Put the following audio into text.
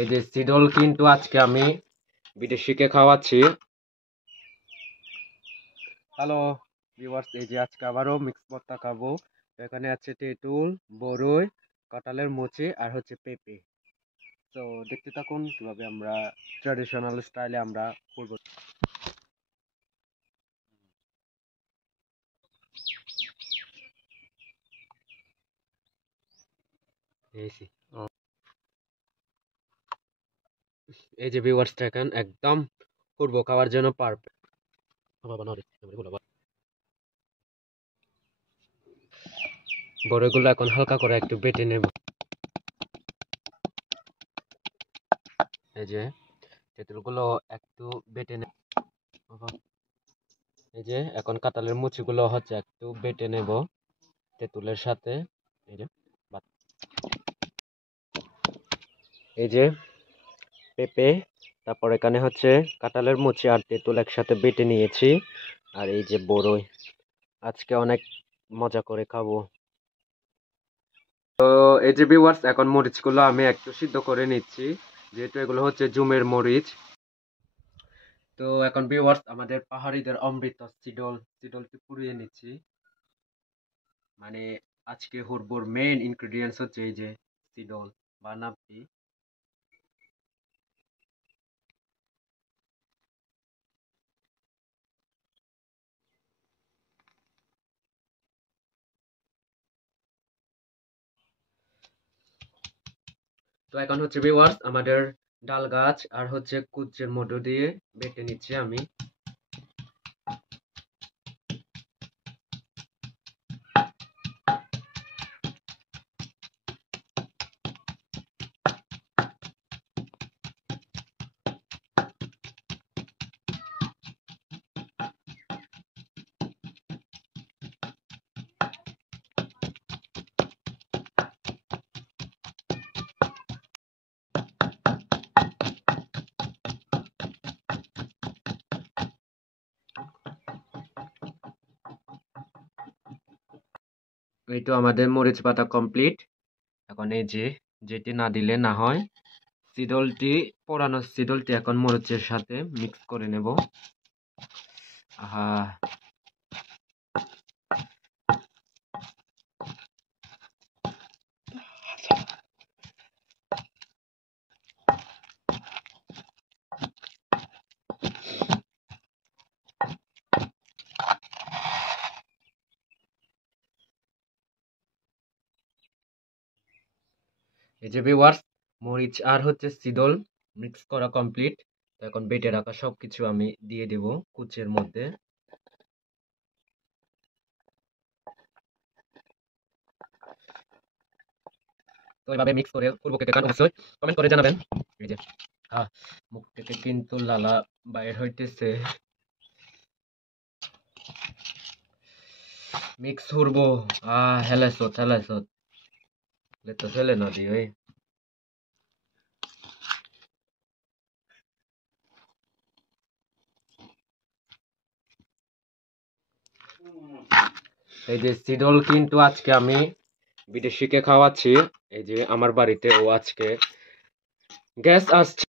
এই যে সিডল কিন্তু আজকে আমি বিদেশিকে খাওয়াচ্ছি। হ্যালো ভিউয়ার্স, এই যে আজকে আবারও মিক্স ভর্তা খাবো। এখানে আছে তেঁতুল, বরই, কাঁঠালের মুচি আর হচ্ছে পেঁপে। তো দেখতে থাকুন কিভাবে আমরা ট্র্যাডিশনাল স্টাইলে আমরা করবো। এই যে ভিউয়ার্স দেখেন, একদম পূর্ব খাওয়ার জন্য পারফেক্ট। বড়ইগুলো এখন হালকা করে একটু বেটে নেব। এই যে তেঁতুলগুলো একটু বেটে নেব। এই যে এখন কাঁঠালের মুচিগুলো হচ্ছে একটু বেটে নেব তেঁতুলের সাথে। এই যে এই যে পেঁপে, তারপর এখানে হচ্ছে কাঁঠালের মুচি আর তেঁতুল একসাথে বেটে নিয়েছি। আর এই যে বড়ই, আজকে অনেক মজা করে খাবো। তো এই যে ভিউয়ার্স, এখন মরিচগুলো আমি একটু সিদ্ধ করে নিচ্ছি, যেহেতু এগুলো হচ্ছে জুমের মরিচ। তো এখন ভিউয়ার্স, আমাদের পাহাড়িদের অমৃত সিডলটি পুড়িয়ে নিচ্ছি। মানে আজকে হুরবোর মেইন ইনগ্রেডিয়েন্টস হচ্ছে এই যে সিডল বা নাপতি। তো এখন হচ্ছে ভিউয়ার্স, আমাদের ডাল গাছ আর হচ্ছে কুচের মধ্য দিয়ে বেটে নিচ্ছি আমি। এই তো আমাদের মরিচ বাটা কমপ্লিট। এখন এই যে, যেটি না দিলে না হয়, পোড়ানো সিডলটি এখন মরিচের সাথে মিক্স করে নেব। আহা, এই যে ভিউয়ার্স, মরিচ আর হচ্ছে সিডল মিক্স করা কমপ্লিট। তো এখন বেটে রাখা সবকিছু আমি দিয়ে দেব কুচের মধ্যে। তো এভাবে মিক্স করে পূর্ব কেটে খান, অবশ্যই কমেন্ট করে জানাবেন। এই যে মুখ থেকে কিন্তু লালা বাইর হইতেছে। মিক্স করবো। হেলাইছত তো ফেলে না দি ওই। এই যে সিডল কিন্তু আজকে আমি বিদেশিকে খাওয়াচ্ছি। এই যে আমার বাড়িতে ও আজকে গেস্ট আসছে।